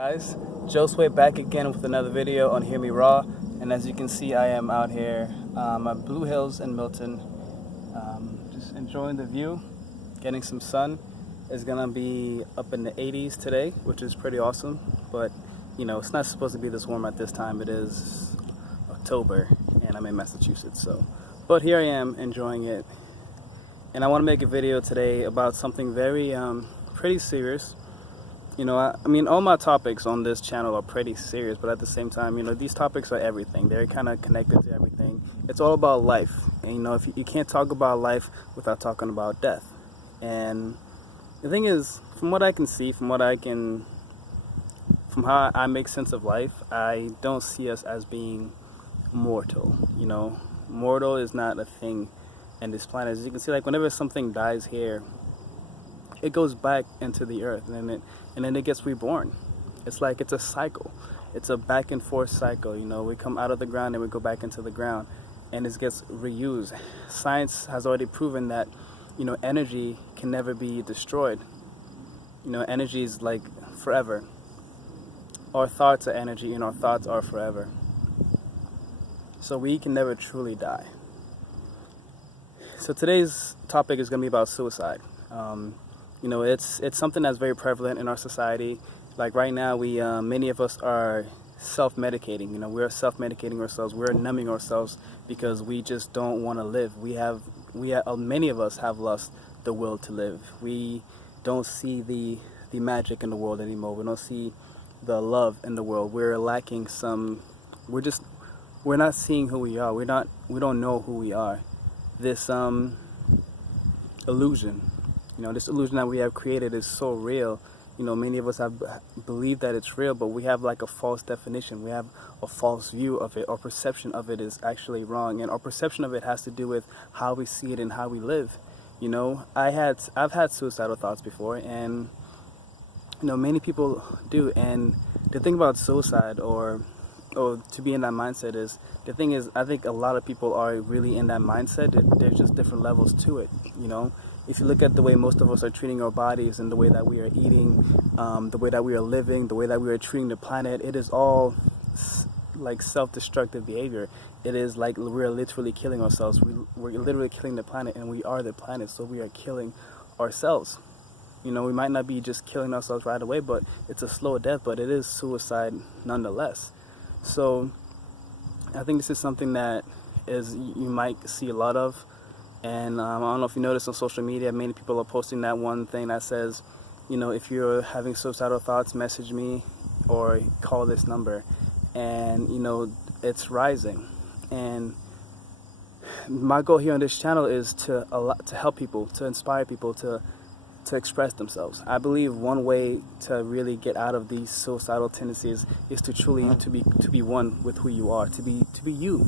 Guys, Josue back again with another video on Hear Me Raw, and as you can see I am out here at Blue Hills in Milton, just enjoying the view, getting some sun. It's gonna be up in the 80s today, which is pretty awesome, but you know it's not supposed to be this warm at this time. It is October and I'm in Massachusetts, but here I am enjoying it, and I want to make a video today about something very pretty serious. You know, I mean, all my topics on this channel are pretty serious, but at the same time, you know, these topics are everything. They're kind of connected to everything. It's all about life. And, you know, if you can't talk about life without talking about death. And the thing is, from what I can see, from how I make sense of life, I don't see us as being mortal. You know, mortal is not a thing in this planet. As you can see, like, whenever something dies here, it goes back into the earth, and then it gets reborn. It's like it's a cycle. It's a back and forth cycle. You know, we come out of the ground and we go back into the ground, and it gets reused. Science has already proven that, you know, energy can never be destroyed. You know, energy is like forever. Our thoughts are energy, and our thoughts are forever. So we can never truly die. So today's topic is going to be about suicide. You know, it's something that's very prevalent in our society. Like right now, many of us are self-medicating. You know, we're self-medicating ourselves. We're numbing ourselves because we just don't want to live. Many of us have lost the will to live. We don't see the magic in the world anymore. We don't see the love in the world. We're lacking some. We're not seeing who we are. We don't know who we are. This illusion. You know, this illusion that we have created is so real. You know, many of us have believed that it's real, but we have like a false definition. We have a false view of it. Our perception of it is actually wrong, and our perception of it has to do with how we see it and how we live. You know, I've had suicidal thoughts before, and you know, many people do. And the thing about suicide or to be in that mindset is, the thing is, I think a lot of people are really in that mindset. There's just different levels to it. You know, if you look at the way most of us are treating our bodies and the way that we are eating, the way that we are living, the way that we are treating the planet, it is all like self-destructive behavior. It is like we're literally killing ourselves. We're literally killing the planet, and we are the planet, so we are killing ourselves. You know, we might not be just killing ourselves right away, but it's a slow death, but it is suicide nonetheless. So I think this is something that you might see a lot of. And I don't know if you notice on social media, many people are posting that one thing that says, you know, if you're having suicidal thoughts, message me or call this number. And, you know, it's rising. And my goal here on this channel is to help people, to inspire people to express themselves. I believe one way to really get out of these suicidal tendencies is to truly to be one with who you are, to be you.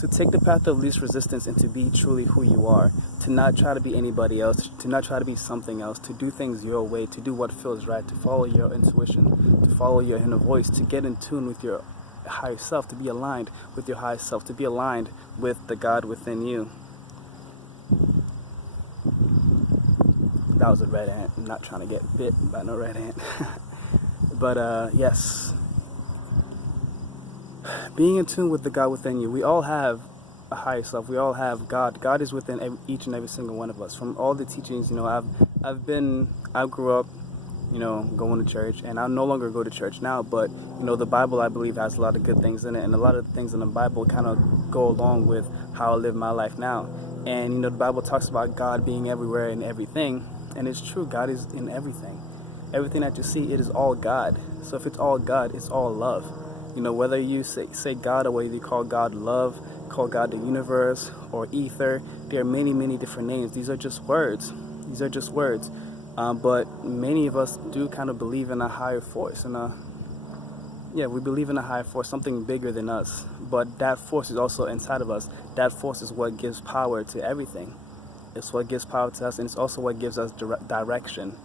To take the path of least resistance and to be truly who you are, to not try to be anybody else, to not try to be something else, to do things your way, to do what feels right, to follow your intuition, to follow your inner voice, to get in tune with your higher self, to be aligned with your higher self, to be aligned with the God within you. That was a red ant. I'm not trying to get bit by no red ant. But yes. Being in tune with the God within you. We all have a higher self. We all have God. God is within each and every single one of us. From all the teachings, you know, I grew up, you know, going to church, and I no longer go to church now, but, you know, the Bible, I believe, has a lot of good things in it, and a lot of the things in the Bible kind of go along with how I live my life now. And, you know, the Bible talks about God being everywhere and everything, and it's true. God is in everything. Everything that you see, it is all God. So if it's all God, it's all love. You know, whether you say God or whether you call God love, call God the universe or ether, there are many, many different names. These are just words. These are just words. But many of us do kind of believe in a higher force. We believe in a higher force, something bigger than us. But that force is also inside of us. That force is what gives power to everything. It's what gives power to us, and it's also what gives us direction.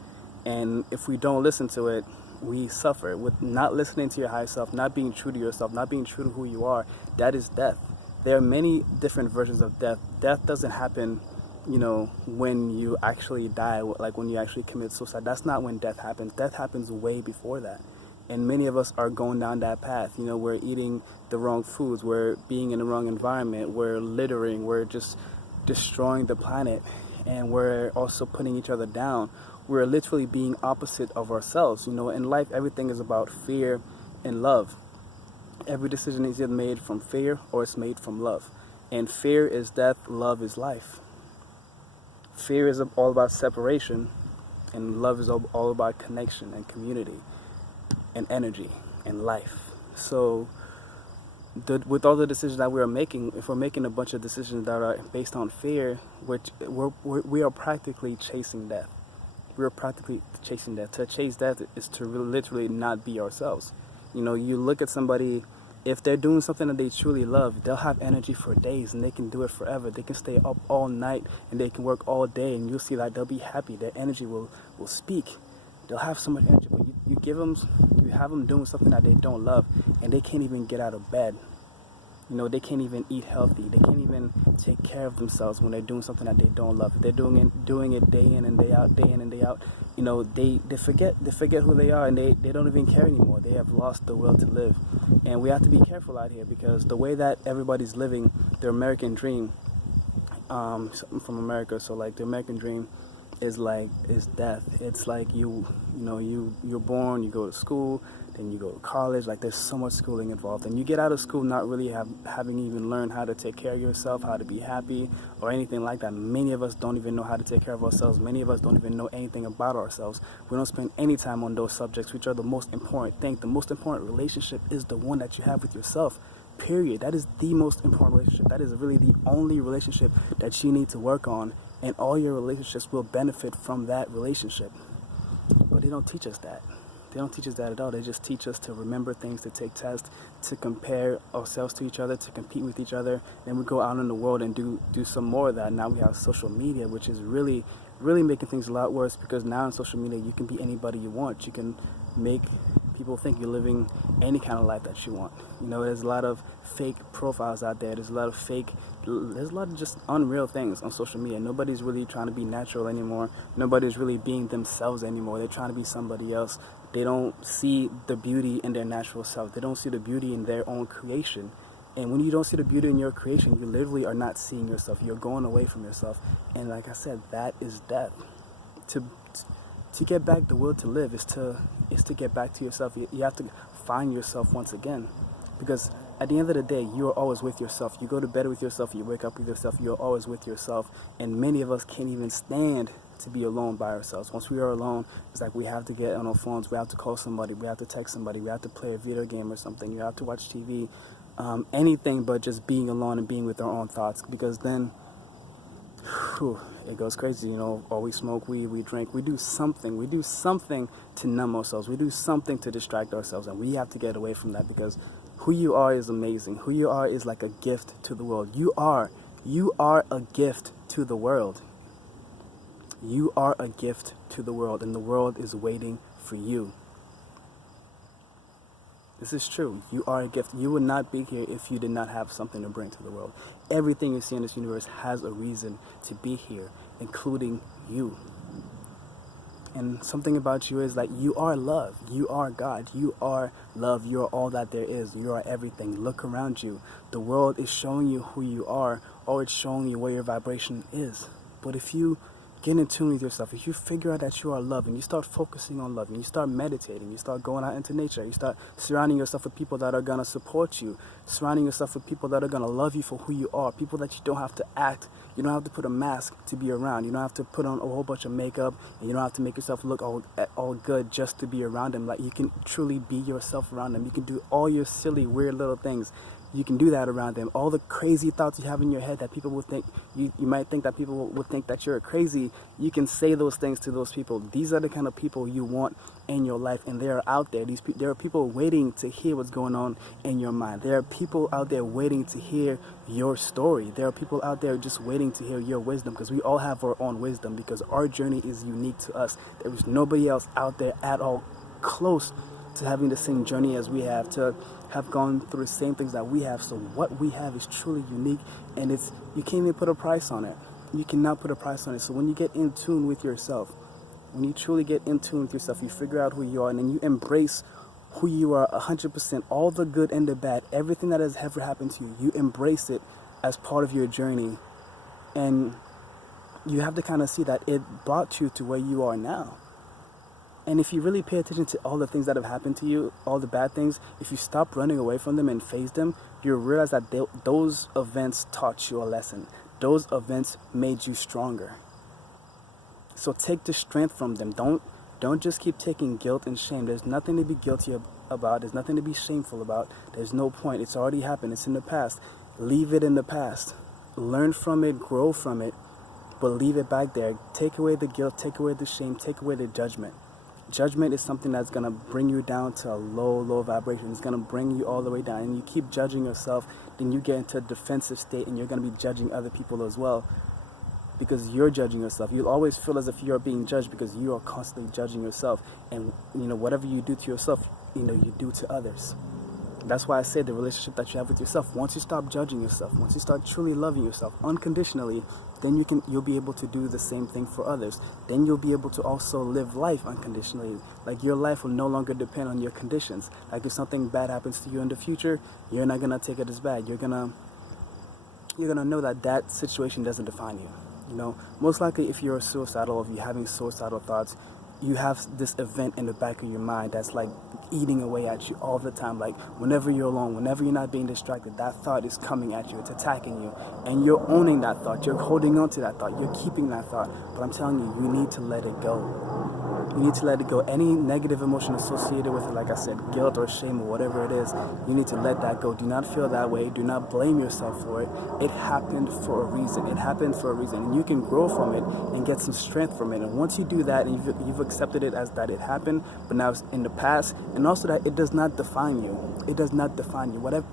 And if we don't listen to it, we suffer. With not listening to your higher self, not being true to yourself, not being true to who you are, that is death. There are many different versions of death. Death doesn't happen, you know, when you actually die, like when you actually commit suicide. That's not when death happens. Death happens way before that. And many of us are going down that path. You know, we're eating the wrong foods, we're being in the wrong environment, we're littering, we're just destroying the planet, and we're also putting each other down. We're literally being opposite of ourselves. You know, in life, everything is about fear and love. Every decision is either made from fear or it's made from love. And fear is death, love is life. Fear is all about separation, and love is all about connection and community and energy and life. So with all the decisions that we are making, if we're making a bunch of decisions that are based on fear, we are practically chasing death. We are practically chasing death. To chase death is to literally not be ourselves. You know, you look at somebody, if they're doing something that they truly love, they'll have energy for days and they can do it forever. They can stay up all night and they can work all day, and you'll see that they'll be happy. Their energy will speak. They'll have so much energy, but you have them doing something that they don't love, and they can't even get out of bed. You know, they can't even eat healthy. They can't even take care of themselves when they're doing something that they don't love. They're doing it day in and day out, day in and day out. You know, they forget who they are, and they don't even care anymore. They have lost the will to live. And we have to be careful out here, because the way that everybody's living their American dream, something from America, so like the American dream is death. It's like you're born, you go to school, then you go to college. Like, there's so much schooling involved, and you get out of school not really having even learned how to take care of yourself, how to be happy, or anything like that. Many of us don't even know how to take care of ourselves. Many of us don't even know anything about ourselves. We don't spend any time on those subjects, which are the most important thing. The most important relationship is the one that you have with yourself. Period. That is the most important relationship. That is really the only relationship that you need to work on, and all your relationships will benefit from that relationship. But they don't teach us that. They don't teach us that at all. They just teach us to remember things, to take tests, to compare ourselves to each other, to compete with each other. Then we go out in the world and do some more of that. Now we have social media, which is really making things a lot worse, because now on social media you can be anybody you want. You can make people think you're living any kind of life that you want. You know, there's a lot of fake profiles out there. There's a lot of just unreal things on social media. Nobody's really trying to be natural anymore. Nobody's really being themselves anymore. They're trying to be somebody else. They don't see the beauty in their natural self. They don't see the beauty in their own creation. And when you don't see the beauty in your creation, you literally are not seeing yourself. You're going away from yourself. And like I said, that is death. To get back the will to live is to get back to yourself. You have to find yourself once again, because at the end of the day, you are always with yourself. You go to bed with yourself, you wake up with yourself, you're always with yourself. And many of us can't even stand to be alone by ourselves. Once we are alone, it's like we have to get on our phones, we have to call somebody, we have to text somebody, we have to play a video game or something, you have to watch TV, anything but just being alone and being with our own thoughts, because then it goes crazy. You know, or we smoke weed, we drink, we do something to numb ourselves, we do something to distract ourselves, and we have to get away from that, because who you are is amazing. Who you are is like a gift to the world. You are a gift to the world. You are a gift to the world, and the world is waiting for you. This is true. You are a gift. You would not be here if you did not have something to bring to the world. Everything you see in this universe has a reason to be here, including you. And something about you is like, you are love. You are God. You are love. You are all that there is. You are everything. Look around you. The world is showing you who you are, or it's showing you where your vibration is. But if you get in tune with yourself, if you figure out that you are love, and you start focusing on love, and you start meditating, you start going out into nature, you start surrounding yourself with people that are going to support you, surrounding yourself with people that are going to love you for who you are, people that you don't have to act, you don't have to put a mask to be around, you don't have to put on a whole bunch of makeup, and you don't have to make yourself look all good just to be around them. Like, you can truly be yourself around them. You can do all your silly, weird little things. You can do that around them. All the crazy thoughts you have in your head that people will think, you might think that people would think that you're crazy, you can say those things to those people. These are the kind of people you want in your life, and they are out there. There are people waiting to hear what's going on in your mind. There are people out there waiting to hear your story. There are people out there just waiting to hear your wisdom, because we all have our own wisdom, because our journey is unique to us. There is nobody else out there at all close to having the same journey as we have, to have gone through the same things that we have. So what we have is truly unique, and you can't even put a price on it. You cannot put a price on it. So when you get in tune with yourself, when you truly get in tune with yourself, you figure out who you are, and then you embrace who you are 100%, all the good and the bad, everything that has ever happened to you, you embrace it as part of your journey. And you have to kind of see that it brought you to where you are now. And if you really pay attention to all the things that have happened to you, all the bad things, if you stop running away from them and face them, you'll realize that those events taught you a lesson. Those events made you stronger. So take the strength from them. Don't just keep taking guilt and shame. There's nothing to be guilty about. There's nothing to be shameful about. There's no point. It's already happened. It's in the past. Leave it in the past. Learn from it, grow from it, but leave it back there. Take away the guilt, take away the shame, take away the judgment. Judgment is something that's going to bring you down to a low vibration. It's going to bring you all the way down. And you keep judging yourself, then you get into a defensive state and you're going to be judging other people as well, because you're judging yourself. You'll always feel as if you're being judged because you are constantly judging yourself. And, whatever you do to yourself, you do to others. That's why I say the relationship that you have with yourself, once you stop judging yourself, once you start truly loving yourself unconditionally, then you'll be able to do the same thing for others. Then you'll be able to also live life unconditionally. Like, your life will no longer depend on your conditions. Like, if something bad happens to you in the future, you're not gonna take it as bad. You're gonna know that situation doesn't define you. Most likely, if you're suicidal, or if you're having suicidal thoughts, you have this event in the back of your mind that's like eating away at you all the time. Like, whenever you're alone, whenever you're not being distracted, that thought is coming at you, it's attacking you, and you're owning that thought, you're holding on to that thought, you're keeping that thought. But I'm telling you, you need to let it go. You need to let it go. Any negative emotion associated with it, like I said, guilt or shame or whatever it is, you need to let that go. Do not feel that way. Do not blame yourself for it. It happened for a reason. It happened for a reason. And you can grow from it and get some strength from it. And once you do that, and you've accepted it as that it happened, but now it's in the past, and also that it does not define you. It does not define you.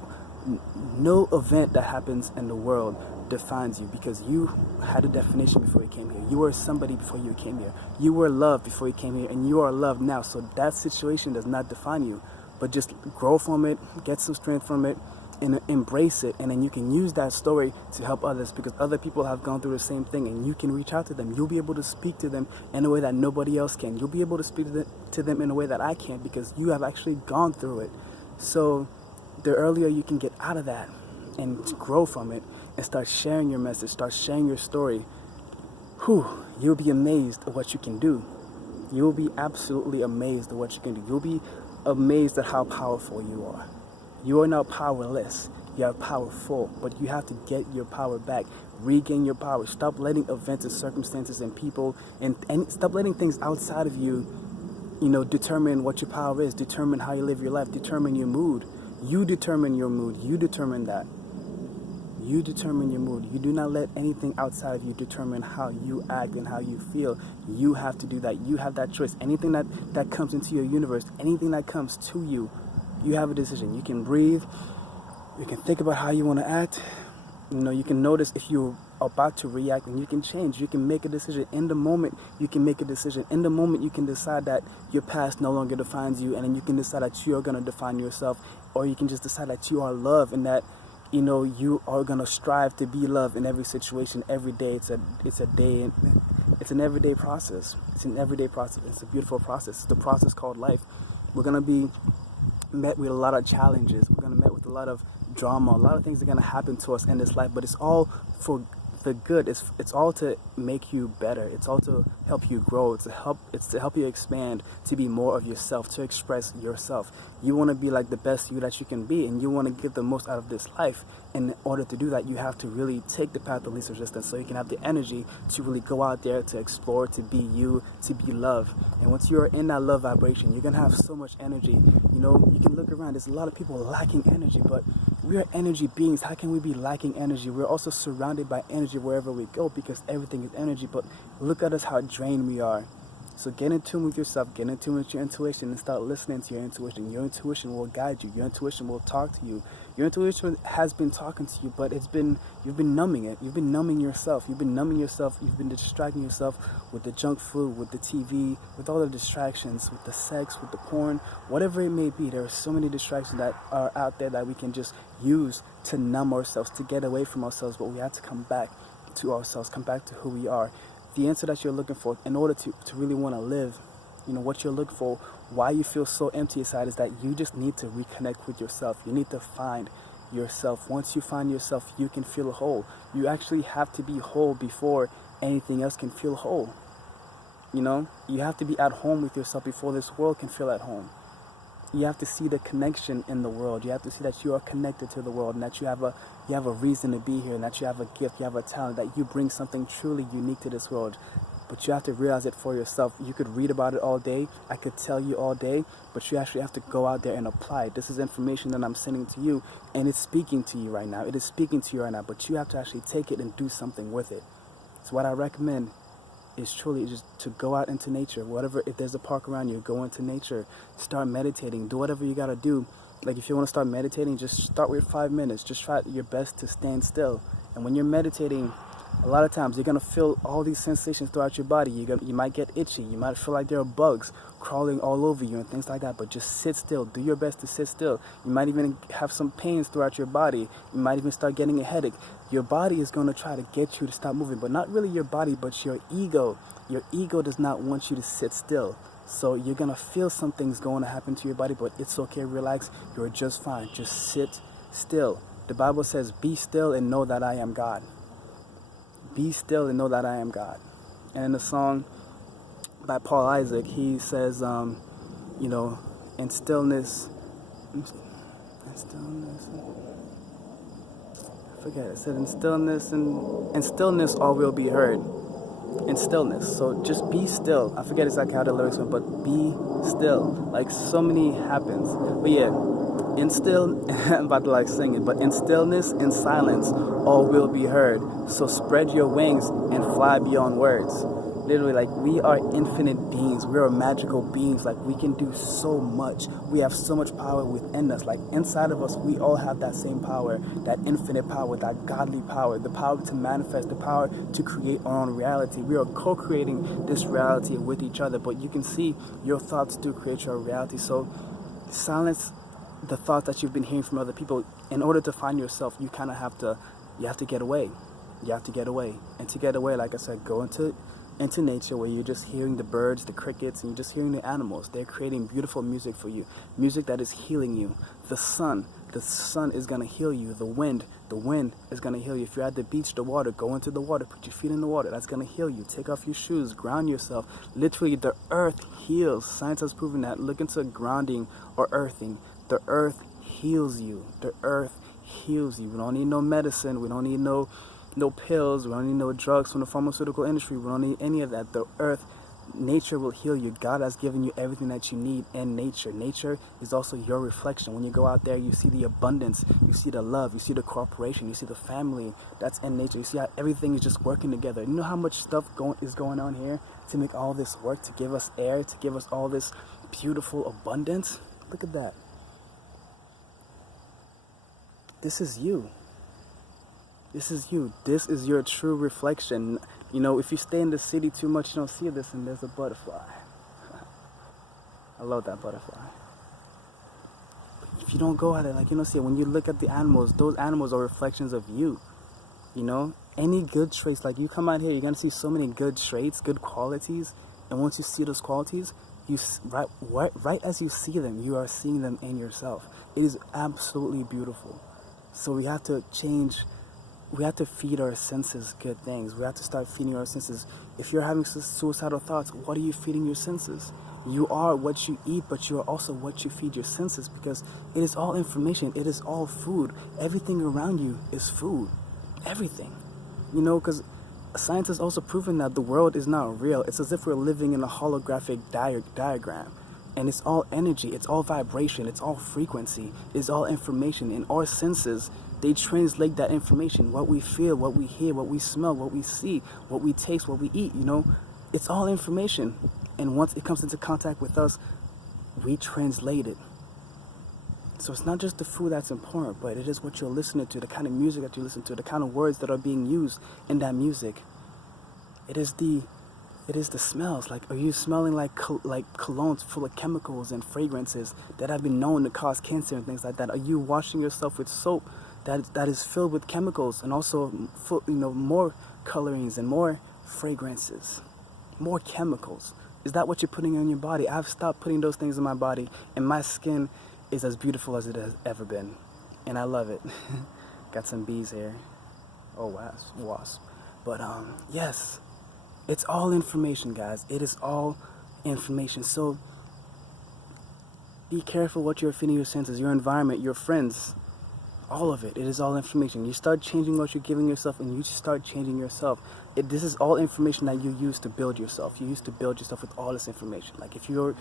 No event that happens in the world defines you, because you had a definition before you came here. You were somebody before you came here. You were loved before you came here, and you are loved now. So that situation does not define you, but just grow from it, get some strength from it, and embrace it. And then you can use that story to help others, because other people have gone through the same thing, and you can reach out to them. You'll be able to speak to them in a way that nobody else can. You'll be able to speak to them in a way that I can't, because you have actually gone through it. So the earlier you can get out of that and grow from it and start sharing your message, start sharing your story, you'll be amazed at what you can do. You'll be absolutely amazed at what you can do. You'll be amazed at how powerful you are. You are not powerless. You are powerful, but you have to get your power back, regain your power. Stop letting events and circumstances and people and stop letting things outside of you, determine what your power is, determine how you live your life, determine your mood. You determine your mood. You determine that. You determine your mood. You do not let anything outside of you determine how you act and how you feel. You have to do that. You have that choice. Anything that comes into your universe, anything that comes to you, you have a decision. You can breathe. You can think about how you want to act. You can notice if you're about to react, and you can change. You can make a decision. In the moment, you can make a decision. In the moment, you can decide that your past no longer defines you, and then you can decide that you are going to define yourself, or you can just decide that you are love, and that you are going to strive to be love in every situation, every day. It's an everyday process. It's an everyday process. It's a beautiful process. It's the process called life. We're going to be met with a lot of challenges. We're going to meet with a lot of drama. A lot of things are going to happen to us in this life, but it's all for the good. It's all to make you better. It's all to help you grow. It's to help you expand, to be more of yourself, to express yourself. You want to be like the best you that you can be, and you want to get the most out of this life. And in order to do that, you have to really take the path of least resistance, so you can have the energy to really go out there, to explore, to be you, to be love. And once you're in that love vibration, you're going to have so much energy. You can look around. There's a lot of people lacking energy, but we are energy beings. How can we be lacking energy? We're also surrounded by energy wherever we go, because everything is energy. But look at us, how drained we are. So get in tune with yourself, get in tune with your intuition, and start listening to your intuition. Your intuition will guide you. Your intuition will talk to you. Your intuition has been talking to you, but you've been numbing it. You've been numbing yourself. You've been numbing yourself. You've been distracting yourself with the junk food, with the TV, with all the distractions, with the sex, with the porn, whatever it may be. There are so many distractions that are out there that we can just use to numb ourselves, to get away from ourselves, but we have to come back to ourselves, come back to who we are. The answer that you're looking for, in order to really want to live, what you're looking for why you feel so empty inside is that you just need to reconnect with yourself. You need to find yourself. Once you find yourself, you can feel whole. You actually have to be whole before anything else can feel whole. You know, you have to be at home with yourself before this world can feel at home. You have to see the connection in the world. You have to see that you are connected to the world, and that you have a reason to be here, and that you have a gift, you have a talent, that you bring something truly unique to this world. But you have to realize it for yourself. You could read about it all day, I could tell you all day, but you actually have to go out there and apply it. This is information that I'm sending to you, and it's speaking to you right now. It is speaking to you right now, but you have to actually take it and do something with it. So what I recommend is truly just to go out into nature. Whatever, if there's a park around you, go into nature, start meditating, do whatever you gotta do. Like if you want to start meditating, just start with 5 minutes. Just try your best to stand still. And when you're meditating, a lot of times you're gonna feel all these sensations throughout your body. You might get itchy, you might feel like there are bugs crawling all over you and things like that, but just sit still. Do your best to sit still. You might even have some pains throughout your body. You might even start getting a headache. Your body is going to try to get you to stop moving, but not really your body, but your ego. Your ego does not want you to sit still. So you're going to feel something's going to happen to your body, but it's okay, relax. You're just fine. Just sit still. The Bible says, be still and know that I am God. Be still and know that I am God. And in the song by Paul Isaac, he says, in stillness, I forget, it said in stillness all will be heard. In stillness. So just be still. I forget exactly how the lyrics went, but be still. Like so many happens. But yeah, in still, I'm about to like sing it, but in stillness, in silence, all will be heard. So spread your wings and fly beyond words. Literally, like, we are infinite beings. We are magical beings. Like, we can do so much. We have so much power within us. Like, inside of us, we all have that same power, that infinite power, that godly power, the power to manifest, the power to create our own reality. We are co-creating this reality with each other, but you can see your thoughts do create your reality. So silence the thoughts that you've been hearing from other people. In order to find yourself, you kind of have to get away. You have to get away. And to get away, like I said, go into nature, where you're just hearing the birds, the crickets, and you're just hearing the animals. They're creating beautiful music for you, music that is healing you. The sun is going to heal you. The wind is going to heal you. If you're at the beach, the water, go into the water, put your feet in the water. That's going to heal you. Take off your shoes, ground yourself. Literally, the earth heals. Science has proven that. Look into grounding or earthing. The earth heals you. The earth heals you. We don't need no medicine. We don't need no pills. We don't need no drugs from the pharmaceutical industry. We don't need any of that. The earth, nature will heal you. God has given you everything that you need in nature. Nature is also your reflection. When you go out there, you see the abundance, you see the love, you see the cooperation, you see the family that's in nature. You see how everything is just working together. You know how much stuff is going on here to make all this work, to give us air, to give us all this beautiful abundance? Look at that. This is you. This is you. This is your true reflection. You know, if you stay in the city too much, you don't see this, and there's a butterfly. I love that butterfly. If you don't go at it, like, see, when you look at the animals, those animals are reflections of you. Any good traits, like, you come out here, you're going to see so many good traits, good qualities, and once you see those qualities, right as you see them, you are seeing them in yourself. It is absolutely beautiful. So we have to change. We have to feed our senses good things. We have to start feeding our senses. If you're having suicidal thoughts, what are you feeding your senses? You are what you eat, but you are also what you feed your senses, because it is all information. It is all food. Everything around you is food. Everything. Because science has also proven that the world is not real. It's as if we're living in a holographic diagram. And it's all energy. It's all vibration. It's all frequency. It's all information. And our senses, they translate that information. What we feel, what we hear, what we smell, what we see, what we taste, what we eat, it's all information. And once it comes into contact with us, we translate it. So it's not just the food that's important, but it is what you're listening to, the kind of music that you listen to, the kind of words that are being used in that music. It is the smells. Like, are you smelling like colognes full of chemicals and fragrances that have been known to cause cancer and things like that? Are you washing yourself with soap that is filled with chemicals and also more colorings and more fragrances, more chemicals? Is that what you're putting on your body? I've stopped putting those things in my body, and my skin is as beautiful as it has ever been. And I love it. Got some bees here. Oh, wasp. But yes, it's all information, guys. It is all information. So be careful what you're feeding your senses, your environment, your friends, all of it. It is all information. You start changing what you're giving yourself, and you start changing yourself. This is all information that you use to build yourself. You use to build yourself with all this information. Like if you're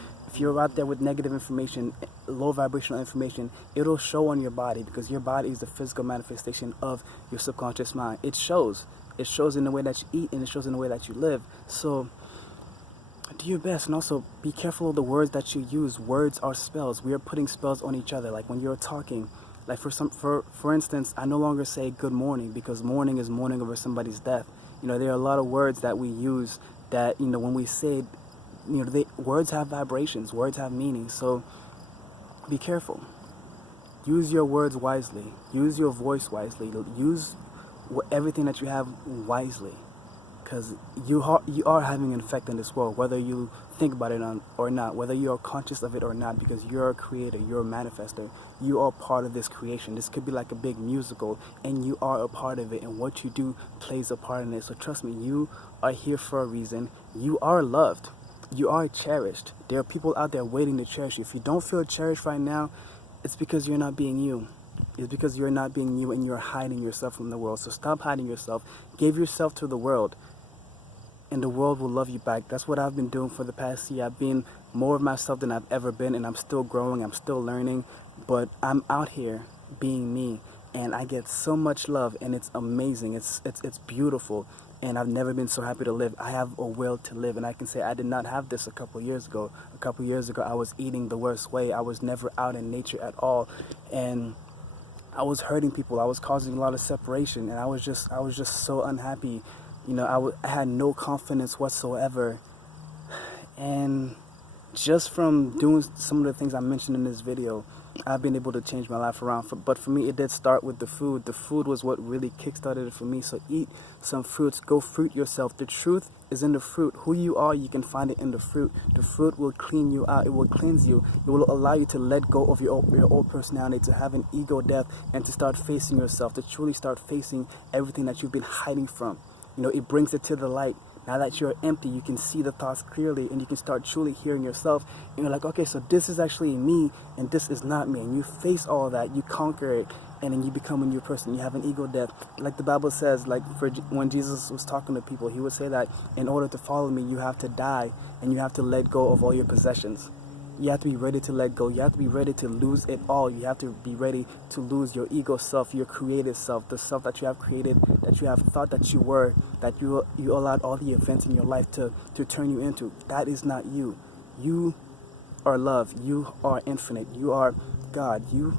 out there with negative information, low vibrational information, it'll show on your body, because your body is the physical manifestation of your subconscious mind. It shows. It shows in the way that you eat, and it shows in the way that you live. So do your best, and also be careful of the words that you use. Words are spells. We are putting spells on each other. Like when you're talking, like for instance, I no longer say good morning, because morning is mourning over somebody's death. You know, there are a lot of words that we use that, you know, when we say it, you know, words have vibrations, words have meaning. So be careful. Use your words wisely. Use your voice wisely. Use everything that you have wisely, because you are having an effect in this world, whether you think about it or not, whether you are conscious of it or not, because you're a creator, you're a manifester, you are part of this creation. This could be like a big musical, and you are a part of it, and what you do plays a part in it. So trust me, you are here for a reason. You are loved. You are cherished. There are people out there waiting to cherish you. If you don't feel cherished right now, it's because you're not being you. It's because you're not being you, and you're hiding yourself from the world. So stop hiding yourself. Give yourself to the world, and the world will love you back. That's what I've been doing for the past year. I've been more of myself than I've ever been, and I'm still growing, I'm still learning, but I'm out here being me, and I get so much love, and it's amazing. It's beautiful, and I've never been so happy to live. I have a will to live, and I can say I did not have this a couple years ago. A couple years ago, I was eating the worst way. I was never out in nature at all, and I was hurting people. I was causing a lot of separation, and I was just so unhappy. You know, I had no confidence whatsoever. And just from doing some of the things I mentioned in this video, I've been able to change my life around. But for me, it did start with the food. The food was what really kickstarted it for me. So eat some fruits. Go fruit yourself. The truth is in the fruit. Who you are, you can find it in the fruit. The fruit will clean you out. It will cleanse you. It will allow you to let go of your old personality, to have an ego death, and to start facing yourself, to truly start facing everything that you've been hiding from. You know, it brings it to the light. Now that you're empty, you can see the thoughts clearly, and you can start truly hearing yourself. And you're like, okay, so this is actually me, and this is not me. And you face all that, you conquer it, and then you become a new person. You have an ego death. Like the Bible says, like when Jesus was talking to people, he would say that in order to follow me, you have to die, and you have to let go of all your possessions. You have to be ready to let go. You have to be ready to lose it all. You have to be ready to lose your ego self, your creative self, the self that you have created, that you have thought that you were, that you allowed all the events in your life to turn you into. That is not you. You are love. You are infinite. You are God. You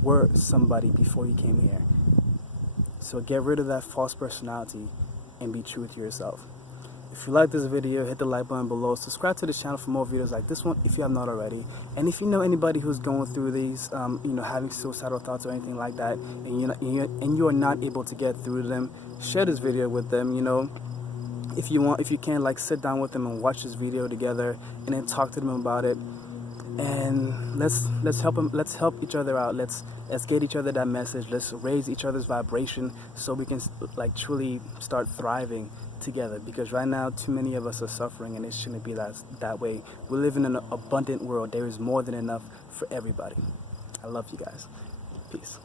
were somebody before you came here. So get rid of that false personality and be true to yourself. If you like this video, hit the like button below. Subscribe to the channel for more videos like this one if you have not already. And if you know anybody who's going through these, you know, having suicidal thoughts or anything like that, and you are not able to get through to them, share this video with them. You know, if you can, like, sit down with them and watch this video together, and then talk to them about it. And let's help them. Let's help each other out. Let's get each other that message. Let's raise each other's vibration so we can, like, truly start thriving together, because right now too many of us are suffering, and it shouldn't be that way. We live in an abundant world. There is more than enough for everybody. I love you guys. Peace.